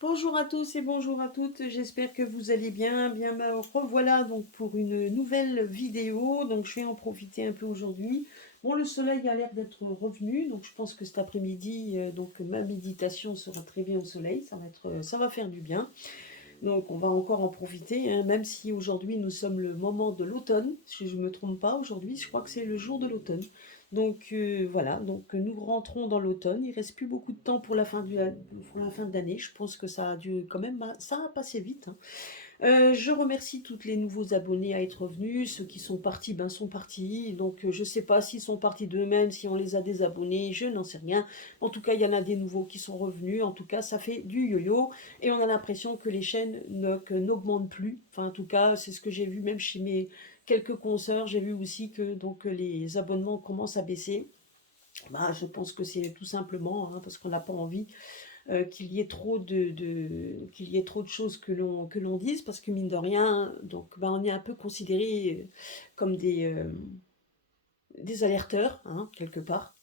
Bonjour à tous et bonjour à toutes, j'espère que vous allez bien. Bien, me revoilà donc pour une nouvelle vidéo. Donc je vais en profiter un peu aujourd'hui. Bon, le soleil a l'air d'être revenu, donc je pense que cet après-midi, donc ma méditation sera très bien au soleil. Ça va faire du bien. Donc on va encore en profiter, hein, même si aujourd'hui nous sommes le moment de l'automne, si je ne me trompe pas, aujourd'hui je crois que c'est le jour de l'automne. Donc voilà, donc nous rentrons dans l'automne, il reste plus beaucoup de temps pour pour la fin de l'année, je pense que ça a dû quand même, ça a passé vite, hein. Je remercie tous les nouveaux abonnés à être venus. Ceux qui sont partis, ben sont partis. Donc je ne sais pas s'ils sont partis d'eux-mêmes, si on les a désabonnés, je n'en sais rien. En tout cas, il y en a des nouveaux qui sont revenus. En tout cas, ça fait du yo-yo. Et on a l'impression que les chaînes n'augmentent plus. Enfin, en tout cas, c'est ce que j'ai vu même chez mes quelques consoeurs. J'ai vu aussi que donc les abonnements commencent à baisser. Bah, je pense que c'est tout simplement parce qu'on n'a pas envie qu'il y ait qu'il y ait trop de choses que l'on dise, parce que mine de rien, donc ben, on est un peu considéré comme des alerteurs, hein, quelque part.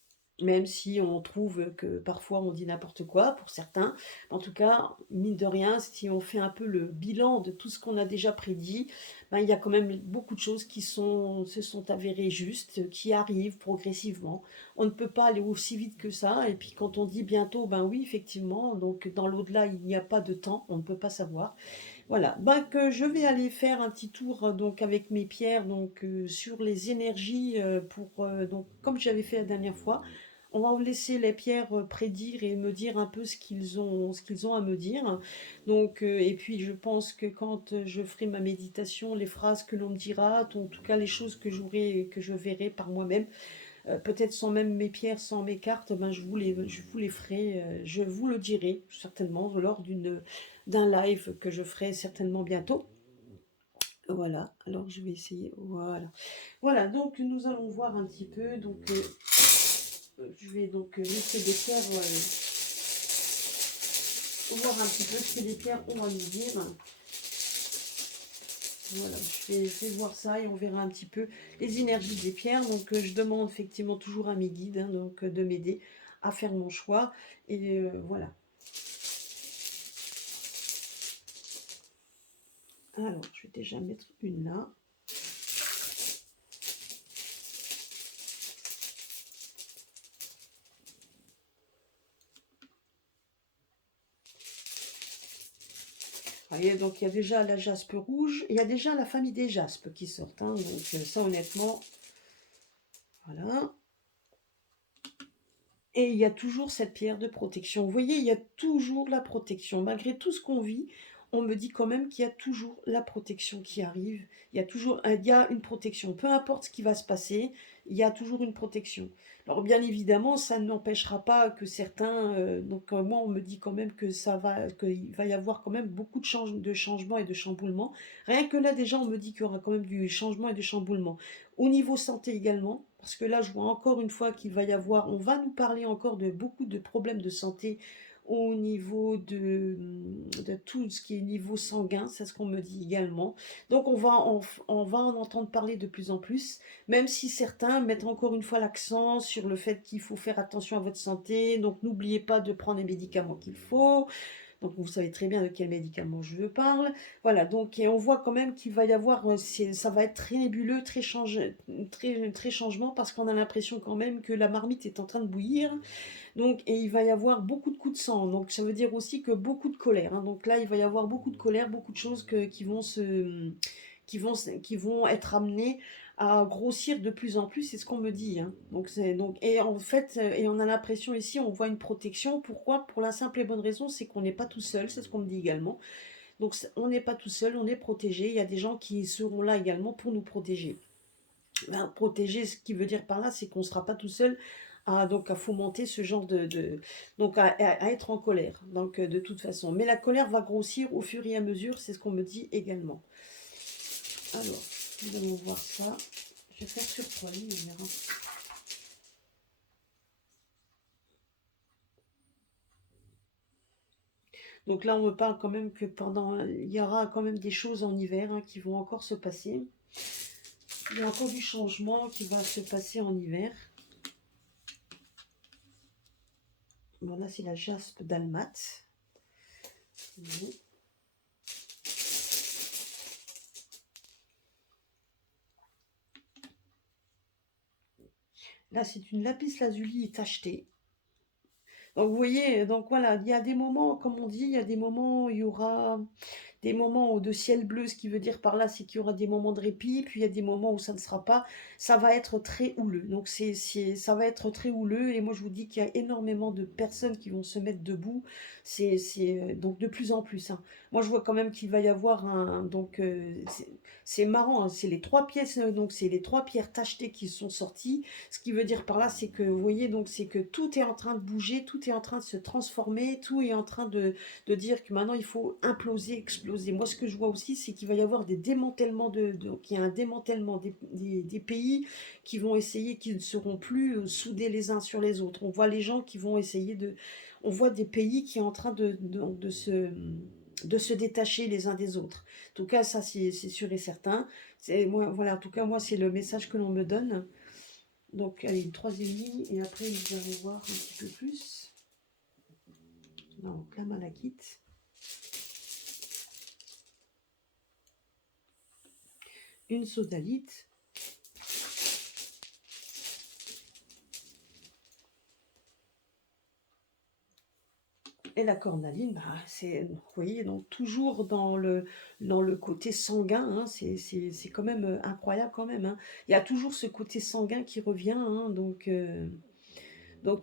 Même si on trouve que parfois on dit n'importe quoi pour certains. En tout cas, mine de rien, si on fait un peu le bilan de tout ce qu'on a déjà prédit, ben, il y a quand même beaucoup de choses qui se sont avérées justes, qui arrivent progressivement. On ne peut pas aller aussi vite que ça. Et puis quand on dit bientôt, ben oui, effectivement, donc dans l'au-delà, il n'y a pas de temps, on ne peut pas savoir. Voilà, ben, que je vais aller faire un petit tour donc avec mes pierres donc sur les énergies donc comme j'avais fait la dernière fois. On va laisser les pierres prédire et me dire un peu ce qu'ils ont à me dire. Donc et puis je pense que quand je ferai ma méditation, les phrases que l'on me dira, en tout cas les choses que que je verrai par moi-même, peut-être sans même mes pierres, sans mes cartes, ben je vous les ferai, je vous le dirai certainement lors d'un live que je ferai certainement bientôt. Voilà, alors je vais essayer, voilà. Voilà, donc nous allons voir un petit peu, donc je vais donc laisser des pierres, voir un petit peu ce que les pierres ont à nous dire. Voilà, je vais voir ça et on verra un petit peu les énergies des pierres. Donc je demande effectivement toujours à mes guides donc, de m'aider à faire mon choix. Et voilà. Alors, je vais déjà mettre une là. Vous voyez, donc il y a déjà la jaspe rouge, il y a déjà la famille des jaspes qui sortent, hein, donc ça honnêtement, voilà. Et il y a toujours cette pierre de protection. Vous voyez, il y a toujours la protection. Malgré tout ce qu'on vit, on me dit quand même qu'il y a toujours la protection qui arrive. Il y a une protection. Peu importe ce qui va se passer, il y a toujours une protection. Alors bien évidemment, ça n'empêchera pas que certains... donc moi, on me dit quand même que qu'il va y avoir quand même beaucoup de changements et de chamboulements. Rien que là, déjà, on me dit qu'il y aura quand même du changement et de chamboulement. Au niveau santé également, parce que là, je vois encore une fois qu'il va y avoir, on va nous parler encore de beaucoup de problèmes de santé au niveau de tout ce qui est niveau sanguin, c'est ce qu'on me dit également. Donc on va en entendre parler de plus en plus, même si certains mettent encore une fois l'accent sur le fait qu'il faut faire attention à votre santé, donc n'oubliez pas de prendre les médicaments qu'il faut, donc vous savez très bien de quel médicament je parle. Voilà, donc et on voit quand même qu'il va y avoir, ça va être très nébuleux, très changement, parce qu'on a l'impression quand même que la marmite est en train de bouillir. Donc, et il va y avoir beaucoup de coups de sang. Donc ça veut dire aussi que beaucoup de colère, hein. Donc là, il va y avoir beaucoup de colère, beaucoup de choses qui vont être amenées à grossir de plus en plus, c'est ce qu'on me dit, hein. Donc et en fait et on a l'impression ici, on voit une protection. Pourquoi? Pour la simple et bonne raison, c'est qu'on n'est pas tout seul, c'est ce qu'on me dit également. Donc on n'est pas tout seul, on est protégé. Il y a des gens qui seront là également pour nous protéger. Ben, protéger, ce qui veut dire par là, c'est qu'on ne sera pas tout seul à fomenter ce genre donc à être en colère. Donc de toute façon. Mais la colère va grossir au fur et à mesure, c'est ce qu'on me dit également. Alors, nous allons voir ça. Je vais faire sur 3 lignes, on verra. Donc là, on me parle quand même que il y aura quand même des choses en hiver, hein, qui vont encore se passer. Il y a encore du changement qui va se passer en hiver. Bon, là, c'est la jaspe dalmate. Mhm. Là, c'est une lapis lazuli tachetée. Donc, vous voyez, donc voilà, il y a des moments, comme on dit, il y a des moments où il y aura des moments de ciel bleu, ce qui veut dire par là, c'est qu'il y aura des moments de répit, puis il y a des moments où ça ne sera pas, ça va être très houleux. Donc ça va être très houleux, et moi je vous dis qu'il y a énormément de personnes qui vont se mettre debout, donc de plus en plus, hein. Moi je vois quand même qu'il va y avoir donc c'est marrant, hein, c'est les trois pièces, donc c'est les trois pierres tachetées qui sont sorties. Ce qui veut dire par là, c'est que, vous voyez, donc c'est que tout est en train de bouger, tout est en train de se transformer, tout est en train de dire que maintenant il faut imploser, exploser. Moi, ce que je vois aussi, c'est qu'il va y avoir des démantèlements qu'il y a un démantèlement des pays qui vont essayer, qui ne seront plus soudés les uns sur les autres. On voit les gens qui vont essayer on voit des pays qui sont en train de se détacher les uns des autres. En tout cas, ça, c'est sûr et certain. Moi, voilà, en tout cas, moi, c'est le message que l'on me donne. Donc, allez, une troisième ligne, et après, nous allons voir un petit peu plus. Donc, la malachite. Une sodalite, et la cornaline, bah, vous voyez, donc toujours dans le côté sanguin, hein, c'est quand même incroyable quand même, hein. Il y a toujours ce côté sanguin qui revient, hein, donc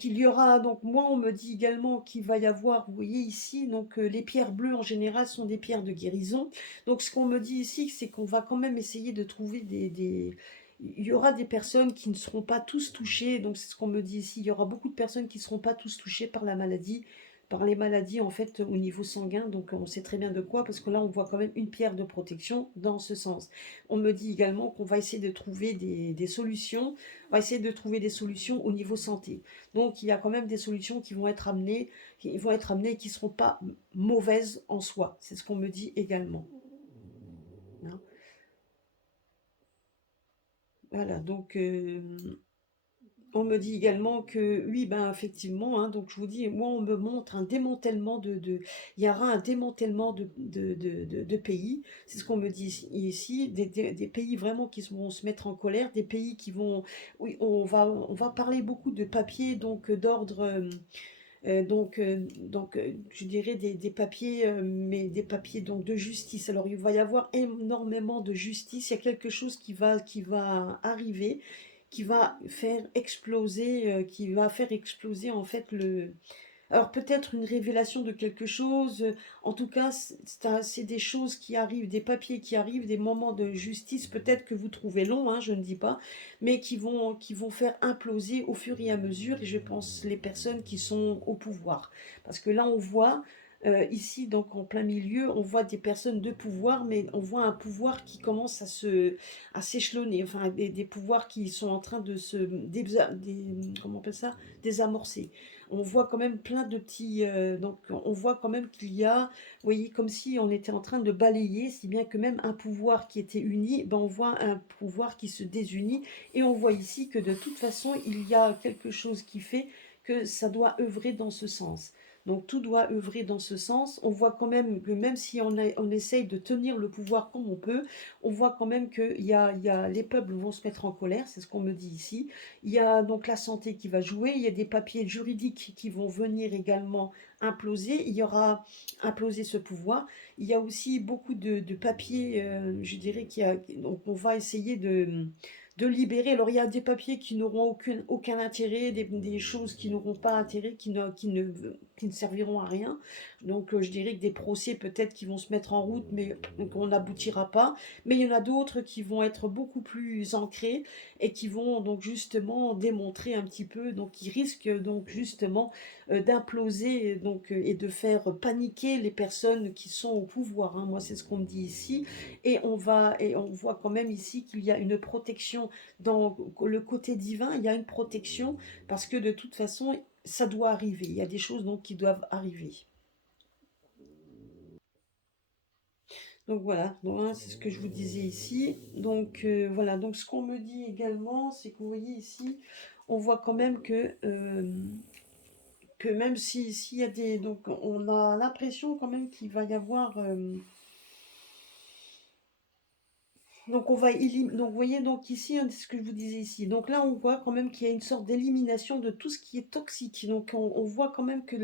il y aura, donc moi on me dit également qu'il va y avoir, vous voyez ici, donc les pierres bleues en général sont des pierres de guérison. Donc ce qu'on me dit ici, c'est qu'on va quand même essayer de trouver il y aura des personnes qui ne seront pas tous touchées, donc c'est ce qu'on me dit ici, il y aura beaucoup de personnes qui ne seront pas tous touchées par la maladie, par les maladies en fait au niveau sanguin, donc on sait très bien de quoi, parce que là on voit quand même une pierre de protection dans ce sens. On me dit également qu'on va essayer de trouver des solutions, on va essayer de trouver des solutions au niveau santé. Donc il y a quand même des solutions qui vont être amenées et qui ne seront pas mauvaises en soi. C'est ce qu'on me dit également, hein. Voilà, donc on me dit également que oui, ben effectivement, hein, donc je vous dis, moi on me montre un démantèlement il y aura un démantèlement de pays, c'est ce qu'on me dit ici, des pays vraiment qui vont se mettre en colère, des pays qui vont, oui, on va parler beaucoup de papiers, donc d'ordre, je dirais des papiers, mais des papiers donc de justice. Alors il va y avoir énormément de justice. Il y a quelque chose qui va arriver, qui va faire exploser en fait le. Alors peut-être une révélation de quelque chose. En tout cas, c'est des choses qui arrivent, des papiers qui arrivent, des moments de justice. Peut-être que vous trouvez long, hein, je ne dis pas, mais qui vont faire imploser au fur et à mesure. Et je pense les personnes qui sont au pouvoir, parce que là on voit. Ici, donc en plein milieu, on voit des personnes de pouvoir, mais on voit un pouvoir qui commence à s'échelonner, enfin des pouvoirs qui sont en train de comment on appelle ça, désamorcer. On voit quand même plein de petits, donc on voit quand même qu'il y a, vous voyez, comme si on était en train de balayer, si bien que même un pouvoir qui était uni, ben on voit un pouvoir qui se désunit, et on voit ici que de toute façon il y a quelque chose qui fait que ça doit œuvrer dans ce sens. Donc tout doit œuvrer dans ce sens. On voit quand même que même si on essaye de tenir le pouvoir comme on peut, on voit quand même que les peuples vont se mettre en colère, c'est ce qu'on me dit ici. Il y a donc la santé qui va jouer, il y a des papiers juridiques qui vont venir également imploser, il y aura imploser ce pouvoir. Il y a aussi beaucoup de papiers, je dirais, donc on va essayer de libérer. Alors il y a des papiers qui n'auront aucun intérêt, des choses qui n'auront pas intérêt, qui ne serviront à rien. Donc je dirais que des procès peut-être qui vont se mettre en route, mais qu'on n'aboutira pas. Mais il y en a d'autres qui vont être beaucoup plus ancrés et qui vont donc justement démontrer un petit peu, donc qui risquent donc justement d'imploser et de faire paniquer les personnes qui sont au pouvoir, hein. Moi c'est ce qu'on me dit ici, et on voit quand même ici qu'il y a une protection dans le côté divin, il y a une protection parce que de toute façon ça doit arriver, il y a des choses donc qui doivent arriver. Donc voilà, donc, hein, c'est ce que je vous disais ici. Donc voilà, donc ce qu'on me dit également, c'est que vous voyez ici, on voit quand même que même si s'il y a des donc on a l'impression quand même qu'il va y avoir, donc on va donc vous voyez donc ici, hein, c'est ce que je vous disais ici. Donc là, on voit quand même qu'il y a une sorte d'élimination de tout ce qui est toxique. Donc on voit quand même que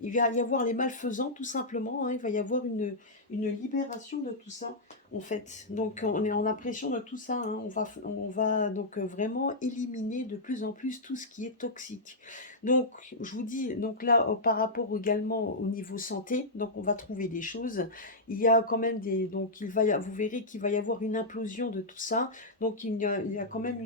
il va y avoir les malfaisants tout simplement, hein, il va y avoir une libération de tout ça en fait. Donc on est en impression de tout ça, hein. On va donc vraiment éliminer de plus en plus tout ce qui est toxique. Donc je vous dis, donc là par rapport également au niveau santé, donc on va trouver des choses. Il y a quand même donc vous verrez qu'il va y avoir une implosion de tout ça. Donc il y a quand même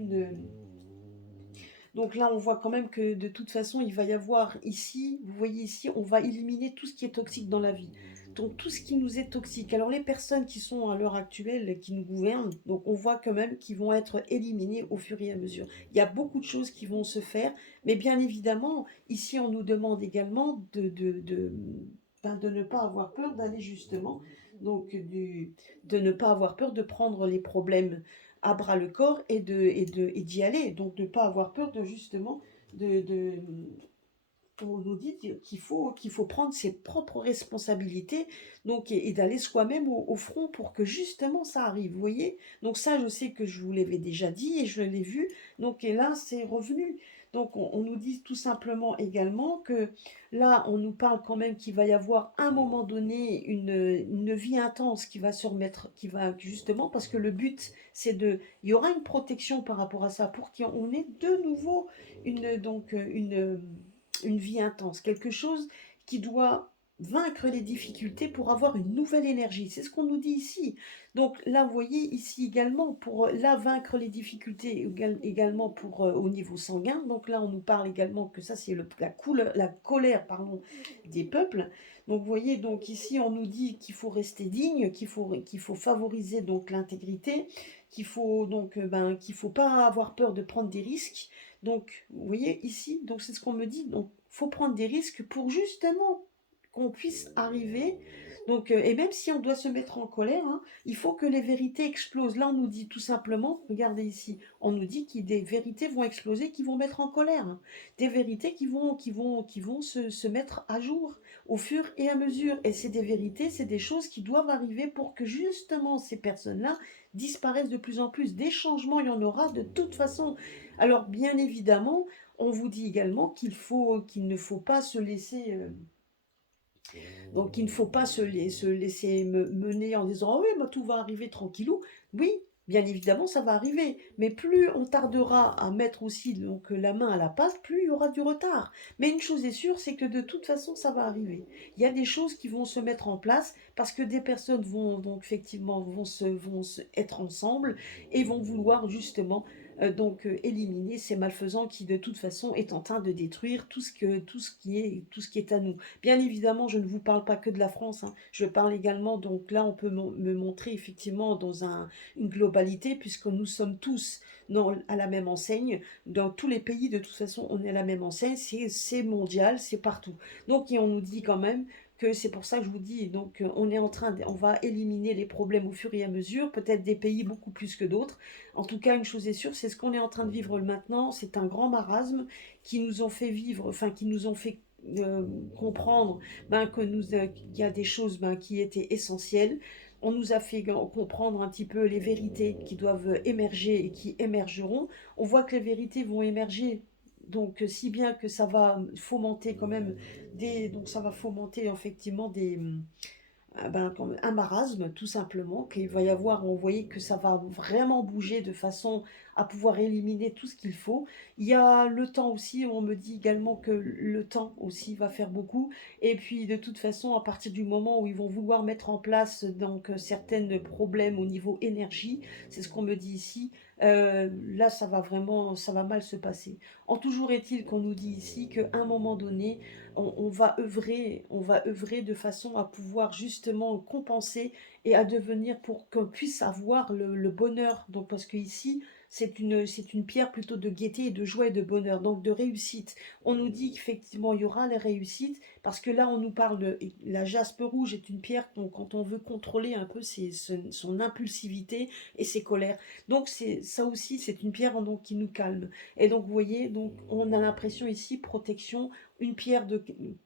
donc là on voit quand même que de toute façon il va y avoir ici, vous voyez ici, on va éliminer tout ce qui est toxique dans la vie. Donc tout ce qui nous est toxique. Alors les personnes qui sont à l'heure actuelle, qui nous gouvernent, donc on voit quand même qu'ils vont être éliminés au fur et à mesure. Il y a beaucoup de choses qui vont se faire, mais bien évidemment, ici on nous demande également de ne pas avoir peur d'aller justement, donc de ne pas avoir peur de prendre les problèmes à bras le corps et d'y aller. Donc de ne pas avoir peur de justement de on nous dit qu'il faut prendre ses propres responsabilités donc et d'aller soi-même au front pour que justement ça arrive, vous voyez. Donc ça, je sais que je vous l'avais déjà dit et je l'ai vu, donc et là c'est revenu. Donc on nous dit tout simplement également que là on nous parle quand même qu'il va y avoir à un moment donné une vie intense qui va se remettre, qui va justement parce que le but c'est il y aura une protection par rapport à ça pour qu'on ait de nouveau une vie intense, quelque chose qui doit vaincre les difficultés pour avoir une nouvelle énergie. C'est ce qu'on nous dit ici. Donc là, vous voyez ici également, pour là vaincre les difficultés également pour au niveau sanguin. Donc là, on nous parle également que ça, c'est la colère pardon, des peuples. Donc vous voyez, donc ici, on nous dit qu'il faut rester digne, qu'il faut favoriser donc l'intégrité, qu'il faut pas avoir peur de prendre des risques. Donc, vous voyez ici, donc c'est ce qu'on me dit. Donc, faut prendre des risques pour justement qu'on puisse arriver. Donc, et même si on doit se mettre en colère, hein, il faut que les vérités explosent. Là, on nous dit tout simplement, regardez ici, on nous dit que des vérités vont exploser, qui vont mettre en colère, hein. Des vérités qui vont se mettre à jour au fur et à mesure. Et c'est des vérités, c'est des choses qui doivent arriver pour que justement ces personnes-là disparaissent de plus en plus. Des changements, il y en aura de toute façon. Alors, bien évidemment, on vous dit également qu'il ne faut pas se laisser, donc il ne faut pas se laisser mener en disant: «Ah oui, bah, tout va arriver tranquillou». Oui, bien évidemment, ça va arriver, mais plus on tardera à mettre aussi donc la main à la pâte, plus il y aura du retard. Mais une chose est sûre, c'est que de toute façon, ça va arriver. Il y a des choses qui vont se mettre en place parce que des personnes vont donc effectivement être ensemble et vont vouloir justement éliminer ces malfaisants qui de toute façon est en train de détruire tout ce qui est à nous. Bien évidemment, je ne vous parle pas que de la France, hein. Je parle également, donc là, on peut me montrer effectivement dans une globalité, puisque nous sommes tous à la même enseigne. Dans tous les pays, de toute façon, on est à la même enseigne. C'est mondial, c'est partout. Donc, et on nous dit quand même que c'est pour ça que je vous dis, donc on va éliminer les problèmes au fur et à mesure, peut-être des pays beaucoup plus que d'autres. En tout cas, une chose est sûre, c'est ce qu'on est en train de vivre maintenant. C'est un grand marasme qui nous ont fait vivre, enfin qui nous ont fait comprendre qu'il y a des choses qui étaient essentielles. On nous a fait comprendre un petit peu les vérités qui doivent émerger et qui émergeront. On voit que les vérités vont émerger, donc si bien que ça va fomenter quand même donc ça va fomenter effectivement comme un marasme, tout simplement, qu'il va y avoir, on voyait que ça va vraiment bouger de façon à pouvoir éliminer tout ce qu'il faut. Il y a le temps aussi, on me dit également que le temps aussi va faire beaucoup. Et puis de toute façon, à partir du moment où ils vont vouloir mettre en place donc certains problèmes au niveau énergie, c'est ce qu'on me dit ici, là ça va mal se passer. En toujours est-il qu'on nous dit ici qu'à un moment donné, on va œuvrer de façon à pouvoir justement compenser et à devenir pour qu'on puisse avoir le bonheur. Donc, parce que ici, c'est une pierre plutôt de gaieté et de joie et de bonheur, donc de réussite. On nous dit qu'effectivement, il y aura la réussite, parce que là, on nous parle de... La jaspe rouge est une pierre quand on veut contrôler un peu son impulsivité et ses colères. Donc, ça aussi, c'est une pierre donc, qui nous calme. Et donc, vous voyez, donc, on a l'impression ici, protection, une pierre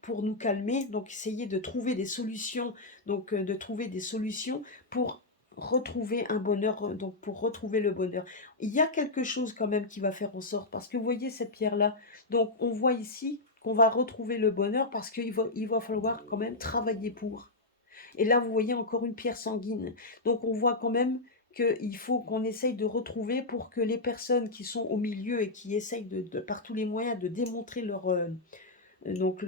pour nous calmer, donc essayer de trouver des solutions, donc de trouver des solutions pour retrouver un bonheur, donc pour retrouver le bonheur. Il y a quelque chose quand même qui va faire en sorte, parce que vous voyez cette pierre-là, donc on voit ici qu'on va retrouver le bonheur parce il va falloir quand même travailler pour. Et là, vous voyez encore une pierre sanguine. Donc on voit quand même qu'il faut qu'on essaye de retrouver pour que les personnes qui sont au milieu et qui essayent par tous les moyens de démontrer donc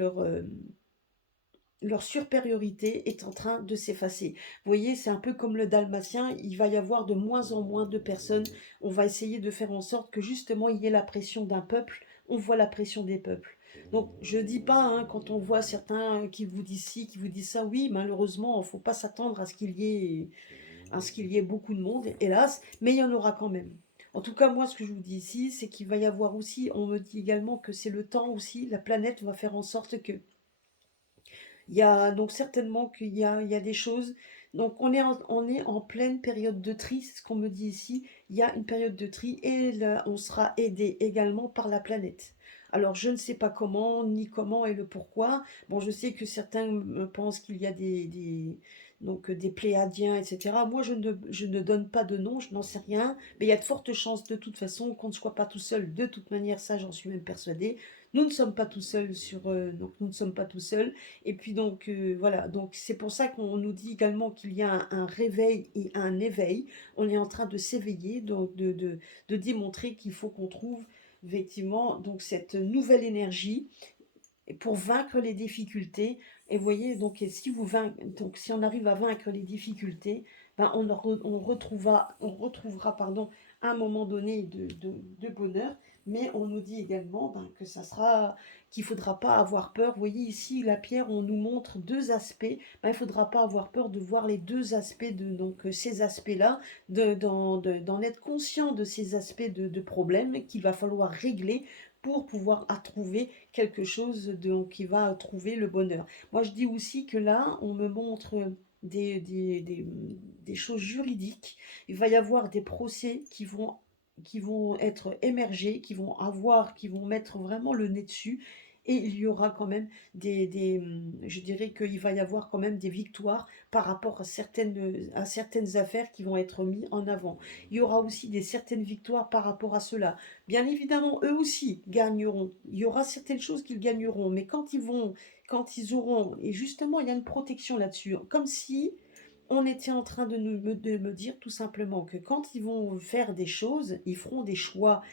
leur supériorité est en train de s'effacer. Vous voyez, c'est un peu comme le dalmatien, il va y avoir de moins en moins de personnes. On va essayer de faire en sorte que justement il y ait la pression d'un peuple, on voit la pression des peuples. Donc je dis pas, hein, quand on voit certains qui vous disent ci, qui vous disent ça, oui, malheureusement, il ne faut pas s'attendre à ce qu'il y ait beaucoup de monde, hélas, mais il y en aura quand même. En tout cas, moi, ce que je vous dis ici, c'est qu'il va y avoir aussi, on me dit également que c'est le temps aussi, la planète va faire en sorte que il y a donc certainement il y a des choses. Donc on est en pleine période de tri, c'est ce qu'on me dit ici. Il y a une période de tri et là, on sera aidé également par la planète. Alors je ne sais pas comment, ni comment et le pourquoi. Bon, je sais que certains pensent qu'il y a donc des Pléiadiens, etc. Moi, je ne donne pas de nom, je n'en sais rien. Mais il y a de fortes chances de toute façon qu'on ne soit pas tout seul. De toute manière, ça, j'en suis même persuadée. Nous ne sommes pas tout seuls donc nous ne sommes pas tout seuls. Et puis donc voilà, donc c'est pour ça qu'on nous dit également qu'il y a un réveil et un éveil. On est en train de s'éveiller, donc de démontrer qu'il faut qu'on trouve effectivement donc cette nouvelle énergie pour vaincre les difficultés. Et vous voyez, donc donc si on arrive à vaincre les difficultés, ben on retrouvera pardon, un moment donné de bonheur, mais on nous dit également ben, que ça sera qu'il ne faudra pas avoir peur. Vous voyez ici, la pierre, on nous montre deux aspects. Ben, il ne faudra pas avoir peur de voir les deux aspects, donc ces aspects-là, d'en être conscient de ces aspects de problèmes qu'il va falloir régler pour pouvoir trouver quelque chose qui va trouver le bonheur. Moi, je dis aussi que là, on me montre des choses juridiques. Il va y avoir des procès qui vont être émergés, qui vont mettre vraiment le nez dessus. Et il y aura quand même je dirais qu'il va y avoir quand même des victoires par rapport à certaines affaires qui vont être mises en avant. Il y aura aussi certaines victoires par rapport à cela. Bien évidemment, eux aussi gagneront. Il y aura certaines choses qu'ils gagneront, mais quand ils auront, et justement, il y a une protection là-dessus, comme si on était en train de me dire tout simplement que quand ils vont faire des choses, ils feront des choix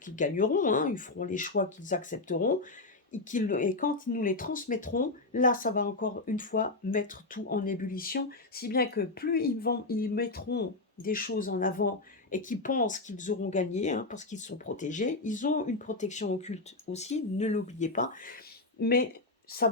qu'ils gagneront, hein, ils feront les choix qu'ils accepteront, et quand ils nous les transmettront, là, ça va encore une fois mettre tout en ébullition, si bien que plus ils mettront des choses en avant et qui pensent qu'ils auront gagné, hein, parce qu'ils sont protégés, ils ont une protection occulte aussi, ne l'oubliez pas, mais ça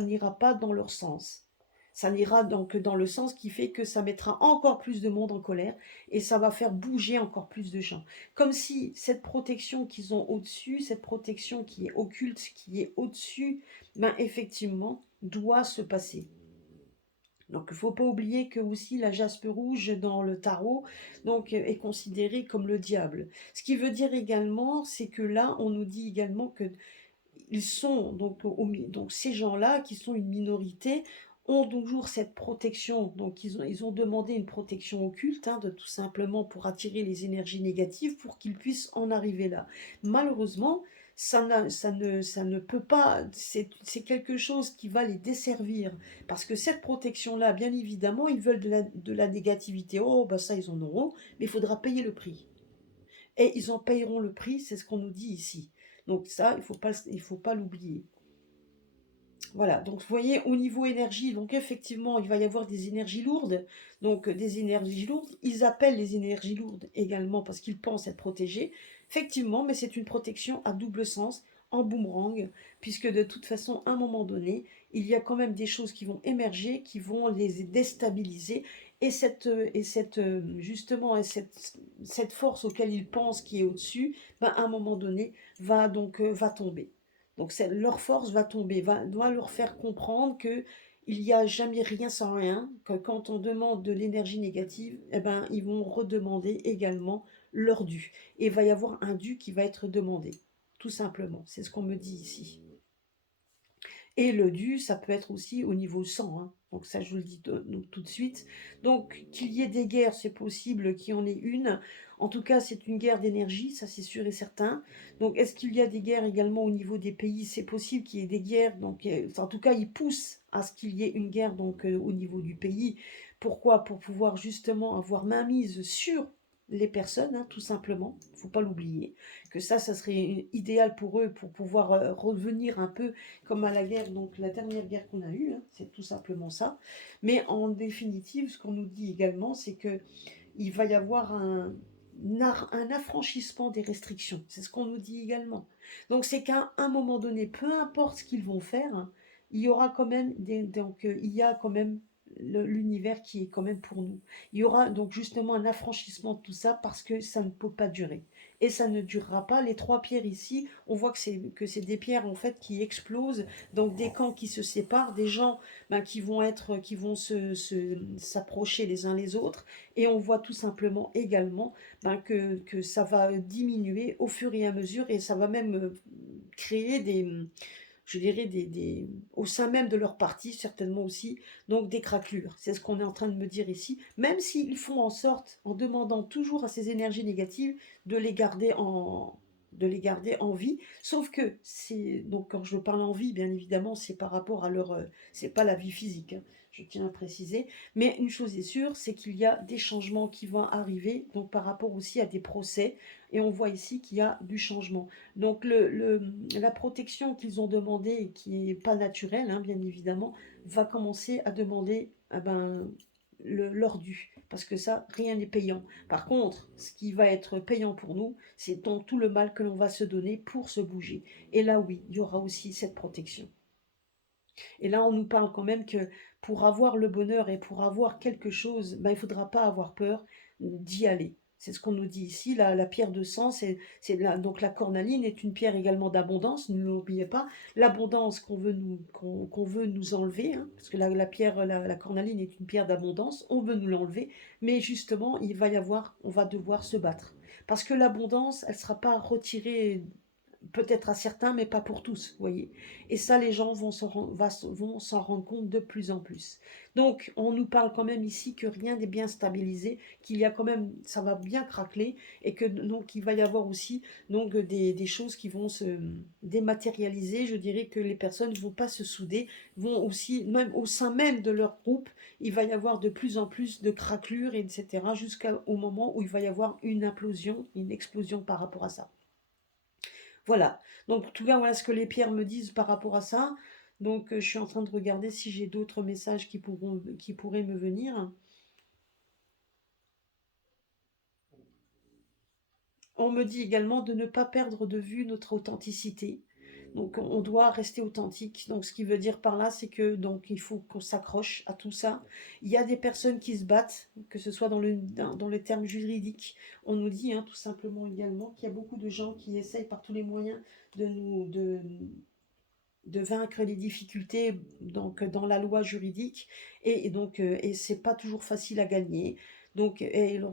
n'ira pas dans leur sens. Ça n'ira donc dans le sens qui fait que ça mettra encore plus de monde en colère et ça va faire bouger encore plus de gens. Comme si cette protection qu'ils ont au-dessus, cette protection qui est occulte, qui est au-dessus, ben effectivement, doit se passer. Donc il ne faut pas oublier que aussi la jaspe rouge dans le tarot donc, est considérée comme le diable. Ce qui veut dire également, c'est que là, on nous dit également que ils sont donc ces gens-là qui sont une minorité ont toujours cette protection. Donc ils ont demandé une protection occulte, hein, de tout simplement pour attirer les énergies négatives pour qu'ils puissent en arriver là. Malheureusement, ça ne peut pas, c'est quelque chose qui va les desservir. Parce que cette protection-là, bien évidemment, ils veulent de la négativité. Oh, bah ça, ils en auront, mais il faudra payer le prix. Et ils en payeront le prix, c'est ce qu'on nous dit ici. Donc ça, il faut pas l'oublier. Voilà, donc vous voyez, au niveau énergie, donc effectivement, il va y avoir des énergies lourdes. Donc des énergies lourdes, ils appellent les énergies lourdes également parce qu'ils pensent être protégés. Effectivement, mais c'est une protection à double sens, en boomerang, puisque de toute façon, à un moment donné, il y a quand même des choses qui vont émerger, qui vont les déstabiliser, justement, cette force auquel ils pensent qui est au-dessus, ben, à un moment donné, va tomber. Donc leur force va tomber, doit leur faire comprendre que il n'y a jamais rien sans rien, que quand on demande de l'énergie négative, eh ben, ils vont redemander également leur dû. Et il va y avoir un dû qui va être demandé, tout simplement. C'est ce qu'on me dit ici. Et le dû, ça peut être aussi au niveau sang, hein. Donc ça, je vous le dis tout de suite. Donc qu'il y ait des guerres, c'est possible qu'il y en ait une. En tout cas, c'est une guerre d'énergie, ça c'est sûr et certain. Donc est-ce qu'il y a des guerres également au niveau des pays? C'est possible qu'il y ait des guerres. Donc en tout cas, ils poussent à ce qu'il y ait une guerre donc au niveau du pays. Pourquoi? Pour pouvoir justement avoir mainmise sur les personnes, hein, tout simplement. Il ne faut pas l'oublier. Que ça serait idéal pour eux pour pouvoir revenir un peu comme à la guerre, donc la dernière guerre qu'on a eue, hein, c'est tout simplement ça. Mais en définitive, ce qu'on nous dit également, c'est que il va y avoir un affranchissement des restrictions. C'est ce qu'on nous dit également. Donc c'est qu'à un moment donné, peu importe ce qu'ils vont faire, hein, il y aura quand même il y a quand même l'univers qui est quand même pour nous. Il y aura donc justement un affranchissement de tout ça parce que ça ne peut pas durer. Et ça ne durera pas. Les trois pierres ici, on voit que c'est des pierres en fait qui explosent, donc des camps qui se séparent, des gens ben, qui vont s'approcher les uns les autres, et on voit tout simplement également ben, que ça va diminuer au fur et à mesure, et ça va même créer je dirais, au sein même de leur parti, certainement aussi, donc des craquelures. C'est ce qu'on est en train de me dire ici, même s'ils font en sorte, en demandant toujours à ces énergies négatives, de les garder en vie, sauf que c'est donc quand je parle en vie, bien évidemment, c'est par rapport à c'est pas la vie physique, hein, je tiens à préciser, mais une chose est sûre, c'est qu'il y a des changements qui vont arriver, donc par rapport aussi à des procès, et on voit ici qu'il y a du changement. Donc la protection qu'ils ont demandée, et qui n'est pas naturelle, hein, bien évidemment, va commencer à demander leur dû, parce que ça, rien n'est payant. Par contre, ce qui va être payant pour nous, c'est donc tout le mal que l'on va se donner pour se bouger. Et là, oui, il y aura aussi cette protection. Et là, on nous parle quand même que pour avoir le bonheur et pour avoir quelque chose, ben, il ne faudra pas avoir peur d'y aller. C'est ce qu'on nous dit ici. La pierre de sang, donc la cornaline est une pierre également d'abondance, ne l'oubliez pas. L'abondance qu'on veut nous enlever, hein, parce que la cornaline est une pierre d'abondance, on veut nous l'enlever, mais justement, on va devoir se battre. Parce que l'abondance, elle ne sera pas retirée peut-être à certains, mais pas pour tous, vous voyez. Et ça, les gens vont s'en rendre compte de plus en plus. Donc, on nous parle quand même ici que rien n'est bien stabilisé, qu'il y a quand même, ça va bien craqueler, et que donc il va y avoir aussi donc des choses qui vont se dématérialiser. Je dirais que les personnes ne vont pas se souder, vont aussi, même au sein même de leur groupe, il va y avoir de plus en plus de craquelures, etc., jusqu'au moment où il va y avoir une implosion, une explosion par rapport à ça. Voilà. Donc, en tout cas, voilà ce que les pierres me disent par rapport à ça. Donc, je suis en train de regarder si j'ai d'autres messages qui pourraient me venir. On me dit également de ne pas perdre de vue notre authenticité. Donc, on doit rester authentique. Donc, ce qui veut dire par là, c'est que donc il faut qu'on s'accroche à tout ça. Il y a des personnes qui se battent, que ce soit dans le terme juridique. On nous dit tout simplement également qu'il y a beaucoup de gens qui essayent par tous les moyens de vaincre les difficultés donc dans la loi juridique, et c'est pas toujours facile à gagner. Donc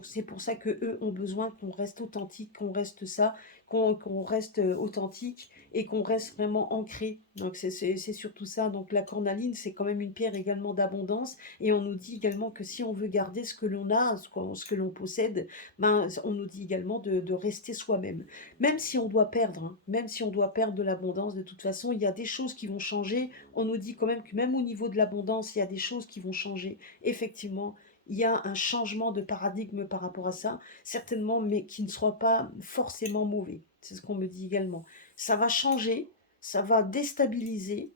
c'est pour ça que eux ont besoin qu'on reste authentique, qu'on reste ça, qu'on reste authentique, et qu'on reste vraiment ancré. Donc c'est surtout ça. Donc la cornaline, c'est quand même une pierre également d'abondance, et on nous dit également que si on veut garder ce que l'on a, ce que l'on possède, ben on nous dit également de rester soi-même. Même si on doit perdre, hein, même si on doit perdre de l'abondance, de toute façon, il y a des choses qui vont changer. On nous dit quand même que même au niveau de l'abondance, il y a des choses qui vont changer. Effectivement, il y a un changement de paradigme par rapport à ça, certainement, mais qui ne soit pas forcément mauvais. C'est ce qu'on me dit également. Ça va changer, ça va déstabiliser.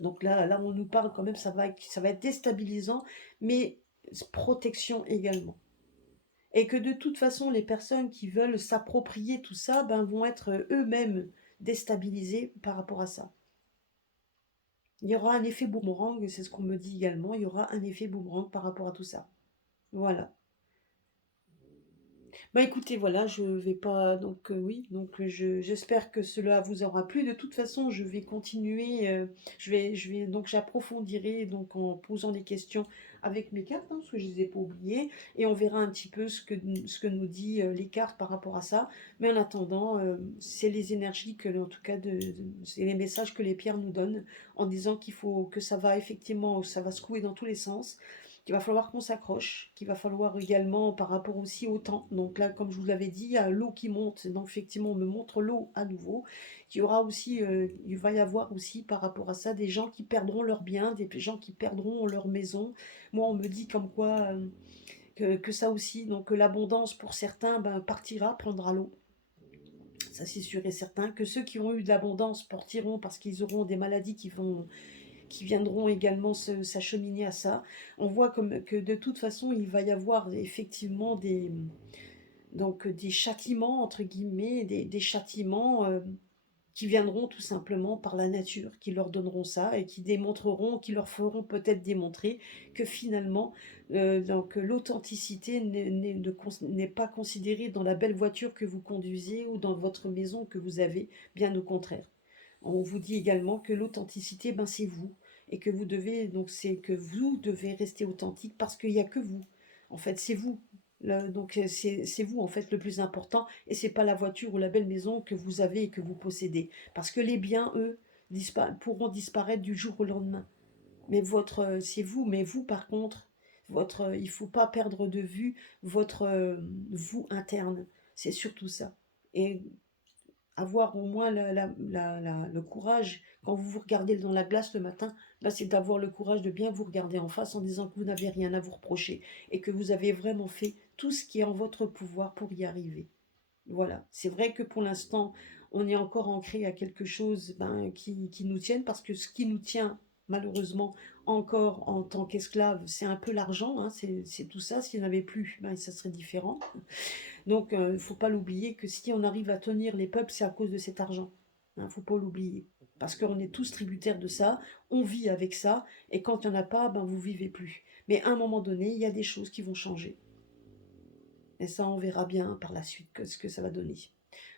Donc là, on nous parle quand même, ça va être déstabilisant, mais protection également. Et que de toute façon, les personnes qui veulent s'approprier tout ça vont être eux-mêmes déstabilisés par rapport à ça. Il y aura un effet boomerang, c'est ce qu'on me dit également, il y aura un effet boomerang par rapport à tout ça. Voilà. Bah, écoutez, voilà, je vais pas donc oui, donc je j'espère que cela vous aura plu. De toute façon, je vais continuer, je vais donc j'approfondirai donc en posant des questions avec mes cartes, hein, parce que je les ai pas oubliées et on verra un petit peu ce que nous dit, les cartes par rapport à ça. Mais en attendant, c'est les énergies que en tout cas c'est les messages que les pierres nous donnent en disant qu'il faut que ça va effectivement ça va secouer dans tous les sens, qu'il va falloir qu'on s'accroche, qu'il va falloir également par rapport aussi au temps. Donc là, comme je vous l'avais dit, il y a l'eau qui monte, donc effectivement, on me montre l'eau à nouveau. Il y aura aussi, il va y avoir aussi par rapport à ça des gens qui perdront leurs biens, des gens qui perdront leur maison. Moi, on me dit comme quoi que ça aussi, donc l'abondance pour certains ben, partira, prendra l'eau. Ça, c'est sûr et certain. Que ceux qui ont eu de l'abondance partiront parce qu'ils auront des maladies qui viendront également s'acheminer à ça. On voit comme que de toute façon, il va y avoir effectivement donc des châtiments, entre guillemets, des châtiments qui viendront tout simplement par la nature, qui leur donneront ça et qui démontreront, qui leur feront peut-être démontrer que finalement, donc l'authenticité n'est pas considérée dans la belle voiture que vous conduisez ou dans votre maison que vous avez, bien au contraire. On vous dit également que l'authenticité, ben, c'est vous, et que vous devez, donc c'est que vous devez rester authentique parce qu'il n'y a que vous. En fait, c'est vous. Donc c'est vous en fait le plus important et c'est pas la voiture ou la belle maison que vous avez et que vous possédez. Parce que les biens, eux, pourront disparaître du jour au lendemain. Mais c'est vous, mais vous par contre, il faut pas perdre de vue votre vous interne. C'est surtout ça. Et avoir au moins le courage, quand vous vous regardez dans la glace le matin, bah, c'est d'avoir le courage de bien vous regarder en face en disant que vous n'avez rien à vous reprocher et que vous avez vraiment fait tout ce qui est en votre pouvoir pour y arriver. Voilà, c'est vrai que pour l'instant, on est encore ancré à quelque chose ben, qui nous tienne, parce que ce qui nous tient, malheureusement, encore en tant qu'esclave, c'est un peu l'argent, hein, c'est tout ça. S'il n'y en avait plus, ben, ça serait différent. Donc, il ne faut pas l'oublier que si on arrive à tenir les peuples, c'est à cause de cet argent. Il ne faut pas l'oublier. Parce qu'on est tous tributaires de ça, on vit avec ça, et quand il n'y en a pas, ben, vous vivez plus. Mais à un moment donné, il y a des choses qui vont changer. Et ça, on verra bien par la suite ce que ça va donner.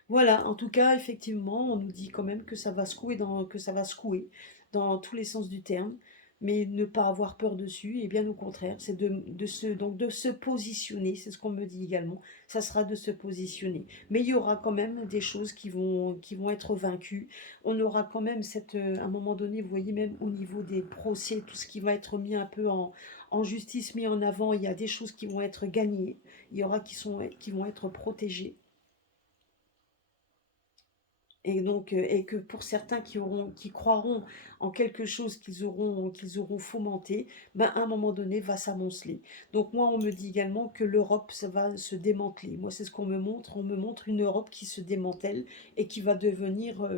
Voilà, en tout cas, effectivement, on nous dit quand même que ça va secouer dans tous les sens du terme, mais ne pas avoir peur dessus, et bien au contraire, c'est donc de se positionner, c'est ce qu'on me dit également, ça sera de se positionner. Mais il y aura quand même des choses qui vont être vaincues. On aura quand même à un moment donné, vous voyez, même au niveau des procès, tout ce qui va être mis un peu en justice, mis en avant, il y a des choses qui vont être gagnées, il y aura qui vont être protégées. Et donc, et que pour certains qui croiront en quelque chose qu'ils auront fomenté, ben, à un moment donné, va s'amonceler. Donc moi, on me dit également que l'Europe, ça va se démanteler. Moi, c'est ce qu'on me montre. On me montre une Europe qui se démantèle et qui va devenir,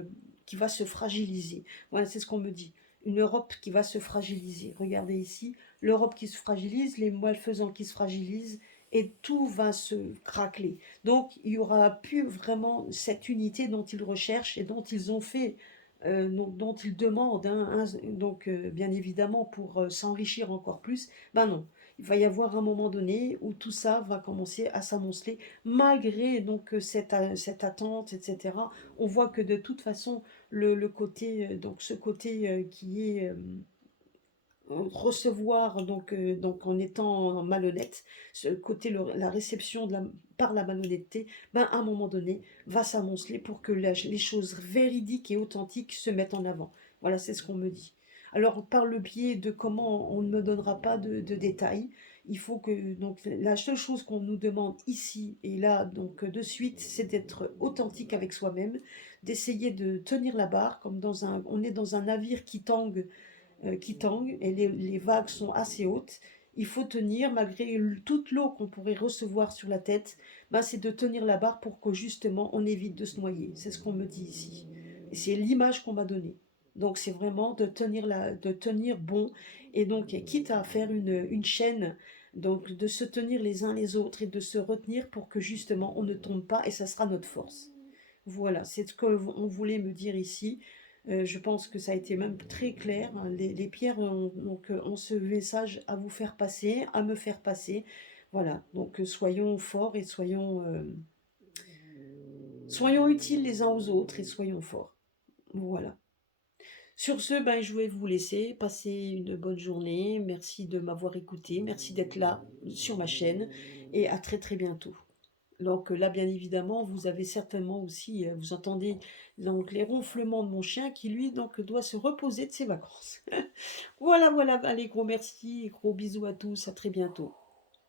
qui va se fragiliser. Voilà, c'est ce qu'on me dit. Une Europe qui va se fragiliser. Regardez ici, l'Europe qui se fragilise, les malfaisants qui se fragilisent, et tout va se craqueler. Donc, il n'y aura plus vraiment cette unité dont ils recherchent et dont ils ont fait, dont ils demandent, hein, donc bien évidemment pour s'enrichir encore plus. Ben non, il va y avoir un moment donné où tout ça va commencer à s'amonceler, malgré donc cette attente, etc. On voit que de toute façon, le côté, donc ce côté qui est recevoir donc en étant malhonnête, ce côté la réception par la malhonnêteté, ben à un moment donné va s'amonceler pour que les choses véridiques et authentiques se mettent en avant. Voilà, c'est ce qu'on me dit. Alors par le biais de comment on ne me donnera pas de détails, il faut que donc la seule chose qu'on nous demande ici et là donc de suite, c'est d'être authentique avec soi-même, d'essayer de tenir la barre comme on est dans un navire qui tangue et les vagues sont assez hautes. Il faut tenir, malgré toute l'eau qu'on pourrait recevoir sur la tête, ben c'est de tenir la barre pour que justement on évite de se noyer. C'est ce qu'on me dit ici. Et c'est l'image qu'on m'a donnée. Donc c'est vraiment de tenir bon, et donc quitte à faire une chaîne, donc de se tenir les uns les autres et de se retenir pour que justement on ne tombe pas, et ça sera notre force. Voilà, c'est ce qu'on voulait me dire ici. Je pense que ça a été même très clair, hein. Les pierres ont ce message à vous faire passer, à me faire passer. Voilà, donc soyons forts et soyons utiles les uns aux autres et soyons forts. Voilà. Sur ce, ben, je vais vous laisser. Passer une bonne journée. Merci de m'avoir écouté. Merci d'être là sur ma chaîne et à très, très bientôt. Donc là, bien évidemment, vous avez certainement aussi, vous entendez donc les ronflements de mon chien qui lui donc doit se reposer de ses vacances. Voilà, voilà, allez, gros merci, gros bisous à tous, à très bientôt.